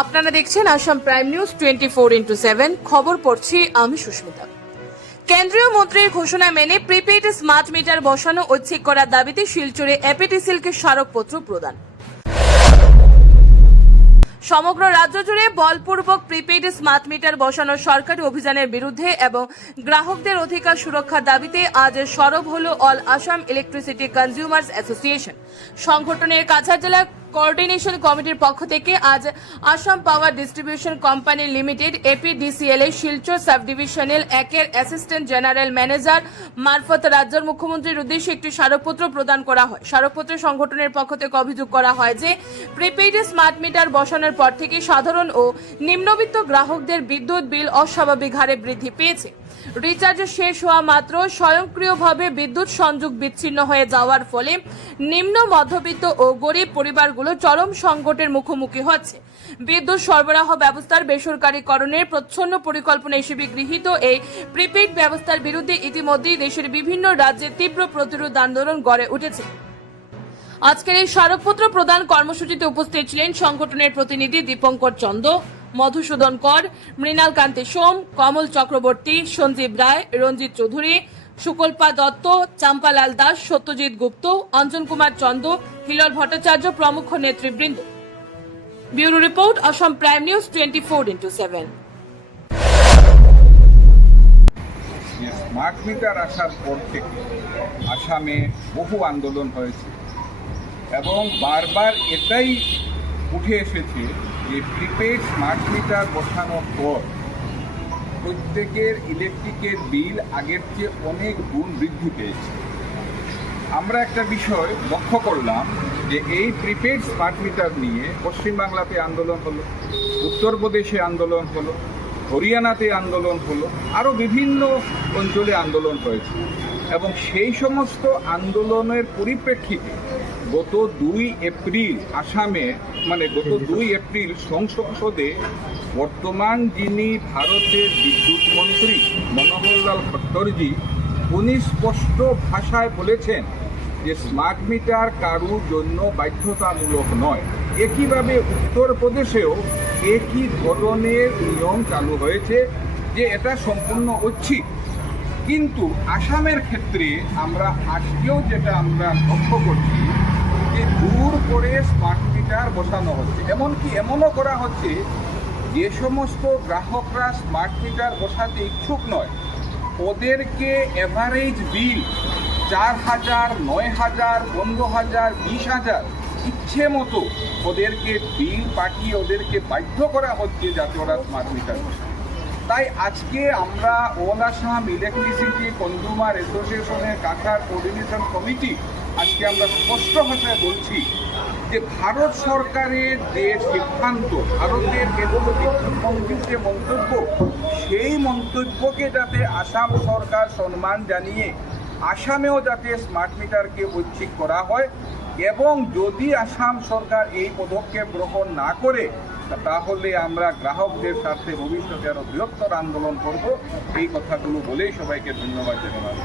আপনারা দেখছেন Assam prime news 24x7 খবর পড়ছি আমি সুস্মিতা। কেন্দ্রীয় মন্ত্রীর ঘোষণা মেনে প্রিপেইড স্মার্ট মিটার বসানো ঐচ্ছিক করার দাবিতে শিলচরে এপিটিসিএলকে স্মারকপত্র প্রদান। সমগ্র রাজ্য জুড়ে বলপূর্বক প্রিপেইড স্মার্ট মিটার বসানোর সরকারি অভিযানের বিরুদ্ধে এবং গ্রাহকদের অধিকার সুরক্ষার দাবিতে আজ সরব হল all Assam electricity consumers association. সংগঠনের কাছাড় জেলা কোঅর্ডিনেশন কমিটির পক্ষ থেকে আজ Assam power distribution company limited APDCL এর শিলচর সাব ডিভিশনাল একের অ্যাসিস্ট্যান্ট জেনারেল ম্যানেজার মারফত রাজ্যের মুখ্যমন্ত্রীর উদ্দেশ্যে একটি স্মারকপত্র প্রদান করা হয়। স্মারকপত্রে সংগঠনের পক্ষ থেকে অভিযোগ করা হয় যে প্রিপেইড স্মার্ট মিটার বসানোর পর থেকে সাধারণ ও নিম্নবিত্ত গ্রাহকদের বিদ্যুৎ বিল অস্বাভাবিক হারে বৃদ্ধি পেয়েছে। রিচার্জ শেষ হওয়া মাত্র স্বয়ংক্রিয়ভাবে বিদ্যুৎ সংযোগ বিচ্ছিন্ন হয়ে যাওয়ার ফলে নিম্ন মধ্যবিত্ত ও গরিব পরিবারগুলো চরম সংকটের মুখোমুখি হচ্ছে। বিদ্যুৎ সরবরাহ ব্যবস্থার বেসরকারীকরণের প্রচ্ছন্ন পরিকল্পনা হিসেবে গৃহীত এই প্রিপেইড ব্যবস্থার বিরুদ্ধে ইতিমধ্যেই দেশের বিভিন্ন রাজ্যে তীব্র প্রতিরোধ আন্দোলন গড়ে উঠেছে। আজকের এই স্মারকপত্র প্রদান কর্মসূচিতে উপস্থিত ছিলেন সংগঠনের প্রতিনিধি দীপঙ্কর চন্দ, মধুসূদন কর, মৃণাল কান্তি সোম, কমল চক্রবর্তী, সঞ্জীব রায়, রঞ্জিত চৌধুরী, সুকল্পা দত্ত, চাম্পালাল দাস, সত্যজিৎ গুপ্ত, অঞ্জন কুমার চন্দ, হিলল ভট্টাচার্য প্রমুখ নেতৃবৃন্দ। Bureau report, Assam prime news 24x7। Smart meter আসার পর থেকে আসামে বহু আন্দোলন হয়েছে এবং বারবার এটাই উঠে এসেছে যে প্রিপেইড স্মার্ট মিটার বসানোর পর প্রত্যেকের ইলেকট্রিকের বিল আগের চেয়ে অনেক গুণ বৃদ্ধি পেয়েছে। আমরা একটা বিষয় লক্ষ্য করলাম যে এই প্রিপেইড স্মার্ট মিটার নিয়ে পশ্চিমবাংলাতে আন্দোলন হলো, উত্তরপ্রদেশে আন্দোলন হলো, হরিয়ানাতে আন্দোলন হলো, আরও বিভিন্ন অঞ্চলে আন্দোলন হয়েছে এবং সেই সমস্ত আন্দোলনের পরিপ্রেক্ষিতে গত 2 এপ্রিল আসামে গত 2 এপ্রিল সংসদে বর্তমান যিনি ভারতের বিদ্যুৎ মন্ত্রী মনোহরলাল খট্টরজি উনি স্পষ্ট ভাষায় বলেছেন যে স্মার্ট মিটার কারুর জন্য বাধ্যতামূলক নয়। একইভাবে উত্তরপ্রদেশেও একই ধরনের নিয়ম চালু হয়েছে যে এটা সম্পূর্ণ ঐচ্ছিক। কিন্তু আসামের ক্ষেত্রে আমরা আজকেও যেটা আমরা লক্ষ্য করছি যে দূর করে স্মার্ট মিটার বসানো হচ্ছে, এমনকি এমনও করা হচ্ছে যে সমস্ত গ্রাহকরা স্মার্ট মিটার বসাতে ইচ্ছুক নয় ওদেরকে এভারেজ বিল 4,000, 9,000, 15,000, 20,000 ইচ্ছে মতো ওদেরকে বিল পাঠিয়ে ওদেরকে বাধ্য করা হচ্ছে যাতে ওরা স্মার্ট মিটার বসায়। তাই আজকে আমরা অল আসাম ইলেকট্রিসিটি কনজিউমার অ্যাসোসিয়েশনের কাছাড় কোঅর্ডিনেশন কমিটি আজকে আমরা স্পষ্ট ভাষায় বলছি যে ভারত সরকারের যে সিদ্ধান্ত, ভারতের কেন্দ্রীয় বিদ্যুৎ মন্ত্রীর যে মন্তব্য, সেই মন্তব্যকে যাতে আসাম সরকার সম্মান জানিয়ে আসামেও যাতে স্মার্ট মিটারকে ঐচ্ছিক করা হয় এবং যদি আসাম সরকার এই পদক্ষেপ গ্রহণ না করে তাহলে আমরা গ্রাহকদের স্বার্থে ভবিষ্যতে আরও বৃহত্তর আন্দোলন করব। এই কথাগুলো বলেই সবাইকে ধন্যবাদ জানাই।